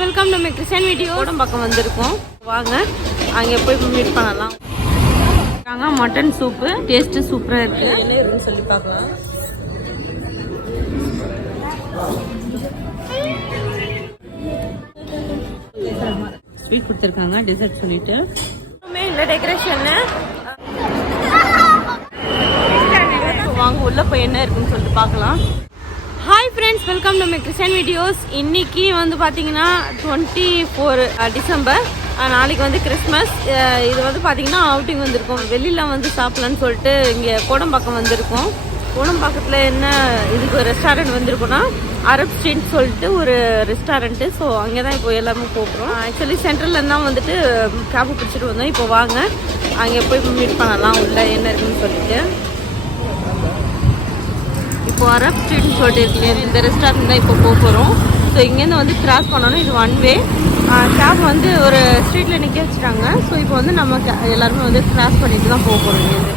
Welcome நம்ம Christian video பக்கம் வந்திருக்கோம். வாங்க அங்கே போய் மீட் பண்ணலாம். மட்டன் சூப்பு டேஸ்ட்டு சூப்பராக இருக்குது. என்ன இருக்குன்னு சொல்லி பார்க்கலாம். ஸ்வீட் கொடுத்துருக்காங்க, டெசர்ட் சொல்லிட்டு இல்லை டெக்கரேஷன். வாங்க உள்ள போய் என்ன இருக்குன்னு சொல்லிட்டு பார்க்கலாம். ஹாய் ஃப்ரெண்ட்ஸ், வெல்கம் நம்ம கிறிஸ்டியன் வீடியோஸ். இன்றைக்கி வந்து பார்த்தீங்கன்னா 24 டிசம்பர். நாளைக்கு வந்து கிறிஸ்மஸ். இது வந்து பார்த்தீங்கன்னா அவுட்டிங் வந்திருக்கோம். வெளியில் வந்து சாப்பிட்லான்னு சொல்லிட்டு இங்கே கோடம்பாக்கம் வந்திருக்கோம். கோடம்பாக்கத்தில் என்ன இதுக்கு ஒரு ரெஸ்டாரண்ட் வந்திருக்கோன்னா அரப் ஸ்ட்ரீட் சொல்லிட்டு ஒரு ரெஸ்டாரண்ட்டு. ஸோ அங்கே தான் இப்போ எல்லாமே போகிறோம். ஆக்சுவலி சென்ட்ரலில் தான் வந்துட்டு கேபு பிடிச்சிட்டு வந்தோம். இப்போ வாங்க அங்கே போய் மீட் பண்ணலாம் உள்ள என்ன இருக்குன்னு சொல்லிட்டு. இப்போ அரப் ஸ்ட்ரீட்னு சொல்லிட்டு இருக்கீங்க, இந்த ரெஸ்டாரண்ட் தான் இப்போ போகிறோம். ஸோ இங்கேருந்து வந்து கிராஸ் பண்ணணும். இது ஒன் வே. கேப் வந்து ஒரு ஸ்ட்ரீட்டில் நிற்க வச்சுட்டாங்க. ஸோ இப்போ வந்து நம்ம எல்லாருமே வந்து கிராஸ் பண்ணிட்டு தான் போகிறோம் இங்கேருந்து.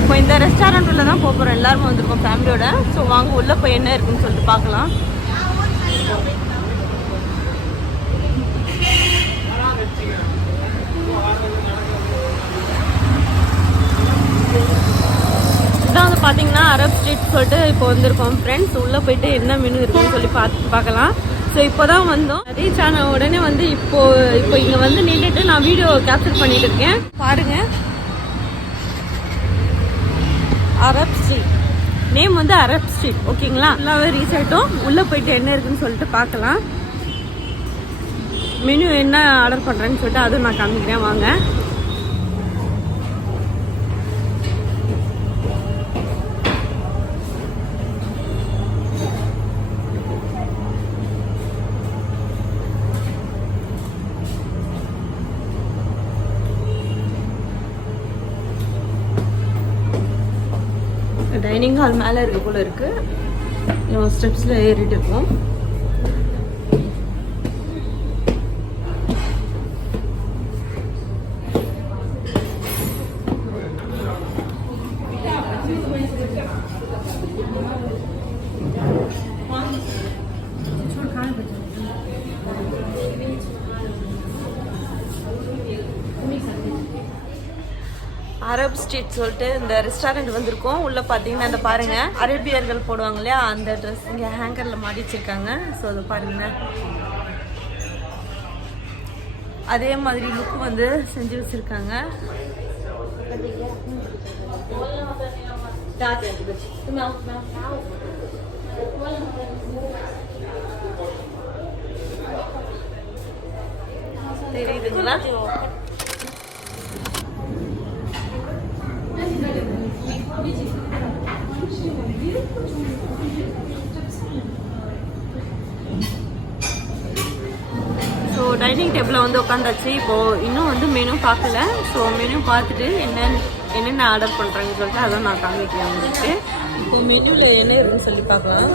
இப்போ இந்த ரெஸ்டாரண்ட் உள்ள தான் போகிறோம். எல்லாருமே வந்திருக்கோம் ஃபேமிலியோட. ஸோ வாங்க உள்ளே போய் என்ன இருக்குன்னு சொல்லிட்டு பார்க்கலாம். இதான் வந்து பார்த்தீங்கன்னா அரப் ஸ்ட்ரீட் சொல்லிட்டு இப்போ வந்திருக்கோம் ஃப்ரெண்ட்ஸ். உள்ளே போயிட்டு என்ன மெனு இருக்குன்னு சொல்லி பார்க்கலாம். ஸோ இப்போ தான் வந்தோம். ரீச் ஆன உடனே வந்து இப்போ இங்கே வந்து நின்றுட்டு நான் வீடியோ கேப்சர் பண்ணிட்டு இருக்கேன். பாருங்க, அரப் ஸ்ட்ரீட் நேம் வந்து அரப் ஸ்ட்ரீட். ஓகேங்களா, எல்லாமே ரீச் ஆகிட்டோம். உள்ளே போயிட்டு என்ன இருக்குன்னு சொல்லிட்டு பார்க்கலாம். மெனு என்ன ஆர்டர் பண்ணுறேன்னு சொல்லிட்டு அதுவும் நான் காமிக்கிறேன். வாங்க. டைனிங் ஹால் மேலே இருக்க போல இருக்கு. ஸ்டெப்ஸில் ஏறிட்டு இருக்கோம். அரப் ஸ்ட்ரீட் சொல்லிட்டு இந்த ரெஸ்டாரண்ட் வந்திருக்கோம். உள்ளே பார்த்தீங்கன்னா அந்த பாருங்க, அரேபியர்கள் போடுவாங்க இல்லையா அந்த ட்ரெஸ் இங்கே ஹேங்கரில் மாட்டி வச்சிருக்காங்க. ஸோ அதை பாருங்க, அதே மாதிரி லுக் வந்து செஞ்சு வச்சிருக்காங்க. தெரியுதுங்களா? ஸோ டைனிங் டேபிளில் வந்து உட்காந்தாச்சு. இப்போது இன்னும் வந்து மெனு பார்க்கல. ஸோ மெனு பார்த்துட்டு என்னென்ன ஆர்டர் பண்ணுறாங்கன்னு சொல்லிட்டு அதான் நான் காமிக்கிறேன் உங்களுக்கு. இப்போ மெனுவில் என்ன இருக்குன்னு சொல்லி பார்க்கலாம்.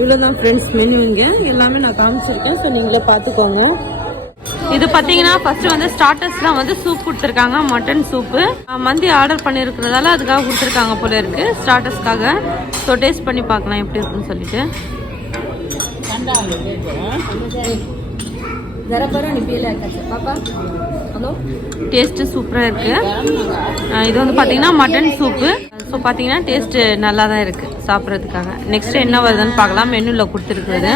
இவ்வளோதான் ஃப்ரெண்ட்ஸ் மெனு. இங்கே எல்லாமே நான் காமிச்சிருக்கேன். ஸோ நீங்களே பார்த்துக்கோங்க. இது பார்த்தீங்கன்னா ஃபர்ஸ்ட் வந்து ஸ்டார்டர்ஸ்லாம் வந்து சூப் கொடுத்துருக்காங்க. Mutton soup. மந்தி ஆர்டர் பண்ணியிருக்கிறதால அதுக்காக கொடுத்துருக்காங்க போல இருக்கு ஸ்டார்டர்ஸ்க்காக. ஸோ டேஸ்ட் பண்ணி பார்க்கலாம் எப்படி இருக்குன்னு சொல்லிட்டு. டேஸ்ட்டு சூப்பராக இருக்குது. இது வந்து பார்த்தீங்கன்னா மட்டன் சூப்பு. ஸோ பார்த்தீங்கன்னா டேஸ்ட்டு நல்லா தான் இருக்குது சாப்பிட்றதுக்காக. நெக்ஸ்ட்டு என்ன வருதுன்னு பார்க்கலாம். மெனுவில் கொடுத்துருக்குறது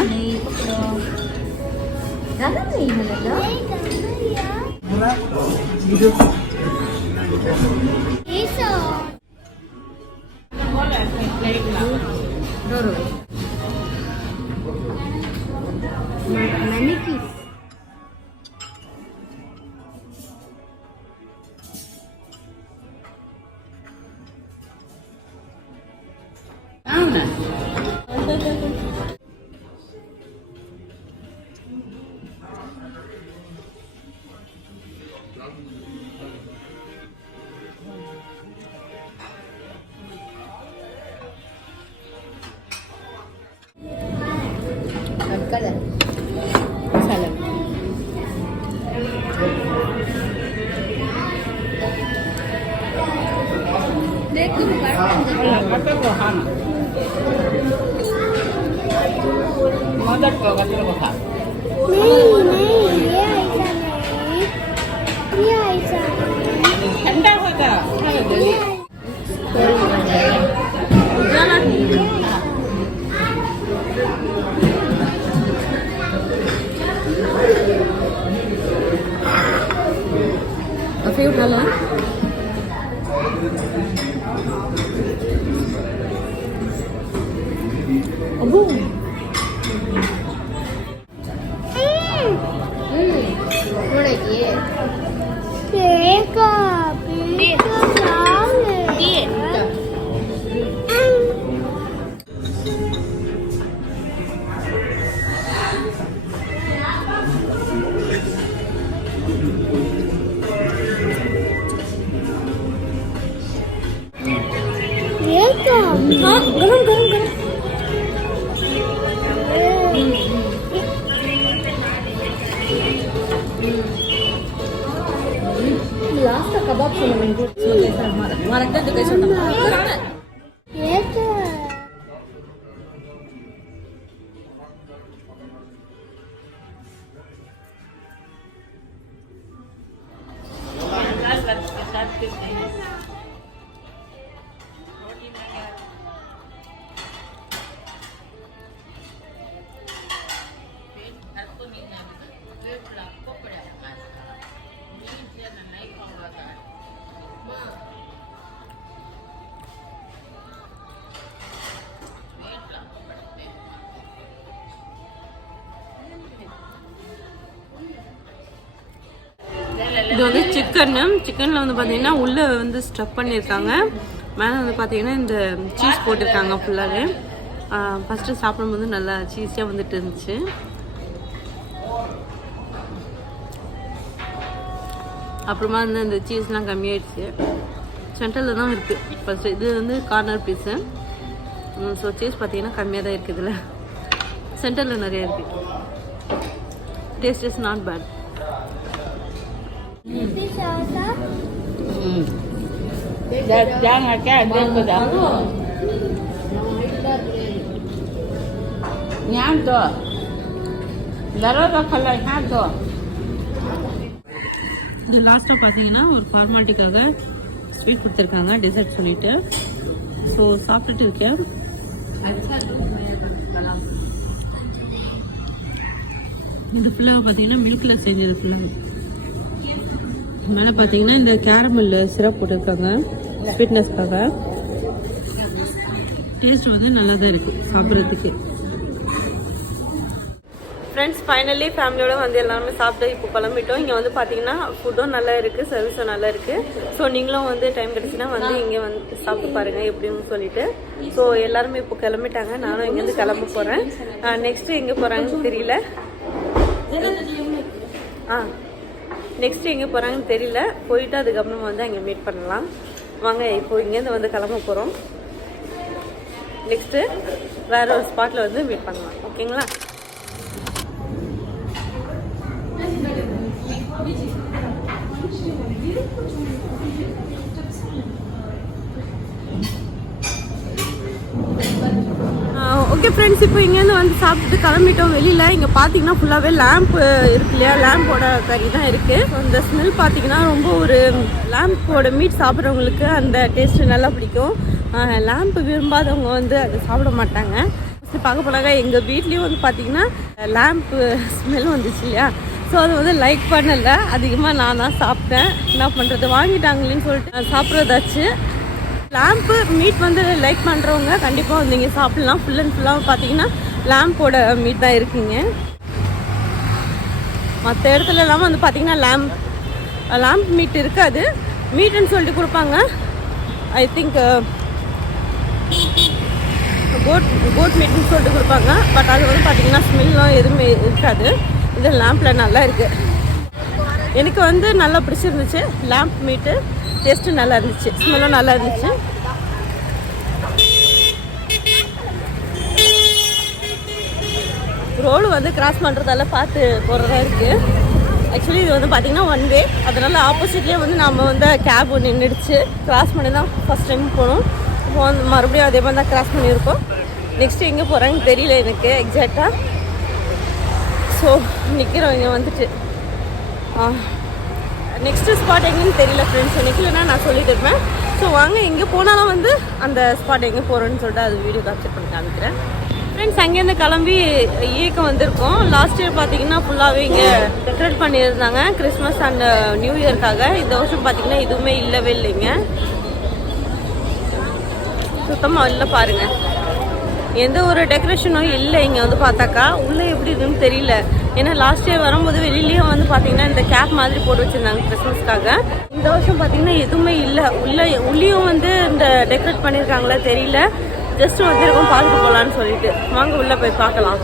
कबाब இது வந்து சிக்கனில் வந்து பார்த்தீங்கன்னா உள்ளே வந்து ஸ்டஃப் பண்ணியிருக்காங்க. மேலே வந்து பார்த்தீங்கன்னா இந்த சீஸ் போட்டிருக்காங்க ஃபுல்லாகவே. ஃபஸ்ட்டு சாப்பிடும்போது நல்லா சீஸியாக வந்துட்டு இருந்துச்சு. அப்புறமா வந்து அந்த சீஸ்லாம் கம்மியாயிடுச்சு. சென்டரில் தான் இருக்குது ஃபஸ்ட்டு. இது வந்து கார்னர் பீஸு. ஸோ சீஸ் பார்த்தீங்கன்னா கம்மியாக தான் இருக்குது. இதில் சென்டரில் நிறையா இருக்குது. Taste is not bad. இது லாஸ்ட்டாக பார்த்தீங்கன்னா ஒரு ஃபார்மாலிட்டிக்காக ஸ்வீட் கொடுத்துருக்காங்க, டெசர்ட் சொல்லிட்டு. ஸோ சாப்பிட்டுட்டு இருக்கேன். இது ஃபுல்லாக பார்த்தீங்கன்னா மில்கில் செஞ்சது ஃபுல்லாக. மேலே பார்த்தீங்கன்னா இந்த கேரமல் சிரப் போட்டிருக்காங்க ஸ்வீட்னஸ்க்காக. டேஸ்ட் வந்து நல்லா தான் இருக்குது சாப்பிட்றதுக்கு. ஃப்ரெண்ட்ஸ், ஃபைனலி ஃபேமிலியோட வந்து எல்லாருமே சாப்பிட்டு இப்போ கிளம்பிட்டோம். இங்கே வந்து பார்த்தீங்கன்னா ஃபுட்டும் நல்லா இருக்குது, சர்வீஸும் நல்லா இருக்குது. ஸோ நீங்களும் வந்து டைம் கிடச்சின்னா வந்து இங்கே வந்து சாப்பிட்டு பாருங்கள் எப்படின்னு சொல்லிட்டு. ஸோ எல்லாருமே இப்போ கிளம்பிட்டாங்க. நானும் இங்கேருந்து கிளம்ப போகிறேன். நெக்ஸ்ட்டு எங்கே போகிறாங்கன்னு தெரியல. நெக்ஸ்ட்டு எங்கே போகிறாங்கன்னு தெரியல. போயிட்டு அதுக்கப்புறமா வந்து அங்கே மீட் பண்ணலாம். வாங்க, இப்போ இங்கேருந்து வந்து கிளம்ப போகிறோம். நெக்ஸ்ட்டு வேறு ஒரு ஸ்பாட்டில் வந்து மீட் பண்ணலாம். ஓகேங்களா? ஓகே ஃப்ரெண்ட்ஸ், இப்போ இங்கேருந்து வந்து சாப்பிட்டு கிளம்பிட்டோம் வெளியில். இங்கே பார்த்தீங்கன்னா ஃபுல்லாகவே லேம்ப் இருக்கு இல்லையா, லேம்போட கறி தான் இருக்குது. ஸோ இந்த ஸ்மெல் பார்த்தீங்கன்னா ரொம்ப ஒரு லேம்போட மீட் சாப்பிட்றவங்களுக்கு அந்த டேஸ்ட்டு நல்லா பிடிக்கும். லேம்ப் விரும்பாதவங்க வந்து அதை சாப்பிட மாட்டாங்க. பார்க்க போனாங்க எங்கள் வீட்லேயும் வந்து பார்த்திங்கன்னா லேம்ப்பு ஸ்மெல் வந்துச்சு இல்லையா, ஸோ அது வந்து லைக் பண்ணலை. அதிகமாக நான் தான் சாப்பிட்டேன். என்ன பண்ணுறது, வாங்கிட்டாங்களேன்னு சொல்லிட்டு சாப்பிட்றதாச்சு. லேம்ப்பு மீட் வந்து லைக் பண்ணுறவங்க கண்டிப்பாக வந்து இங்கே சாப்பிட்லாம். ஃபுல் அண்ட் ஃபுல்லாக பார்த்தீங்கன்னா லேம்போட மீட் தான் இருக்குங்க. மற்ற இடத்துல எல்லாம் வந்து பார்த்திங்கன்னா லேம்ப் மீட் இருக்காது, மீட்டுன்னு சொல்லிட்டு கொடுப்பாங்க. ஐ திங்க் கோட் மீட்னு சொல்லிட்டு கொடுப்பாங்க. பட் அது வந்து பார்த்திங்கன்னா ஸ்மெல்லாம் எதுவுமே இருக்காது. இது லேம்பில் நல்லா இருக்குது. எனக்கு வந்து நல்லா பிடிச்சிருந்துச்சு. லேம்ப் மீட்டு டேஸ்ட்டு நல்லா இருந்துச்சு, ஸ்மெல்லும் நல்லா இருந்துச்சு. ரோடு வந்து கிராஸ் பண்ணுறதால பார்த்து போகிறதா இருக்குது. ஆக்சுவலி இது வந்து பார்த்திங்கன்னா ஒன் வே, அதனால் ஆப்போசிட்லேயே வந்து நம்ம வந்து கேப் ஒன்று நின்றுடுச்சு. கிராஸ் பண்ணி தான் ஃபஸ்ட் டைம் போகணும். இப்போ வந்து மறுபடியும் அதே மாதிரி தான் கிராஸ் பண்ணியிருக்கோம். நெக்ஸ்ட்டு எங்கே போகிறாங்கன்னு தெரியல எனக்கு எக்ஸாக்டாக. ஸோ நிற்கிறோம் இங்கே வந்துட்டு. நெக்ஸ்ட்டு ஸ்பாட் எங்கேன்னு தெரியல ஃப்ரெண்ட்ஸ், எனக்கு இல்லைன்னா நான் சொல்லிட்டு இருப்பேன். ஸோ வாங்க எங்கே போனாலும் வந்து அந்த ஸ்பாட் எங்கே போகிறோன்னு சொல்லிட்டு அது வீடியோ கேப்சர் பண்ணி காமிக்கிறேன். ஃப்ரெண்ட்ஸ் அங்கேருந்து கிளம்பி ஈக்கு வந்திருக்கோம். லாஸ்ட் இயர் பார்த்தீங்கன்னா ஃபுல்லாகவே இங்கே டெக்கரேட் பண்ணியிருந்தாங்க கிறிஸ்மஸ் அண்ட் நியூ இயர்க்காக. இந்த வருஷம் பார்த்தீங்கன்னா எதுவுமே இல்லவே இல்லைங்க, சுத்தமாக இல்லை பாருங்கள். எந்த ஒரு டெக்கரேஷனும் இல்லை இங்கே வந்து பார்த்தாக்கா. உள்ளே எப்படி இருக்குன்னு தெரியல. ஏன்னா லாஸ்ட் இயர் வரும்போது வெளியிலேயே வந்து பார்த்தீங்கன்னா இந்த கேப் மாதிரி போட்டு வச்சுருந்தாங்க கிறிஸ்மஸ்க்காக. இந்த வருஷம் பார்த்தீங்கன்னா எதுவுமே இல்லை. உள்ளேயும் வந்து இந்த டெக்கரேட் பண்ணியிருக்காங்களா தெரியல. ஜஸ்ட் வந்துருக்கோம் பார்த்துட்டு போகலான்னு சொல்லிட்டு. வாங்க உள்ளே போய் பார்க்கலாம்.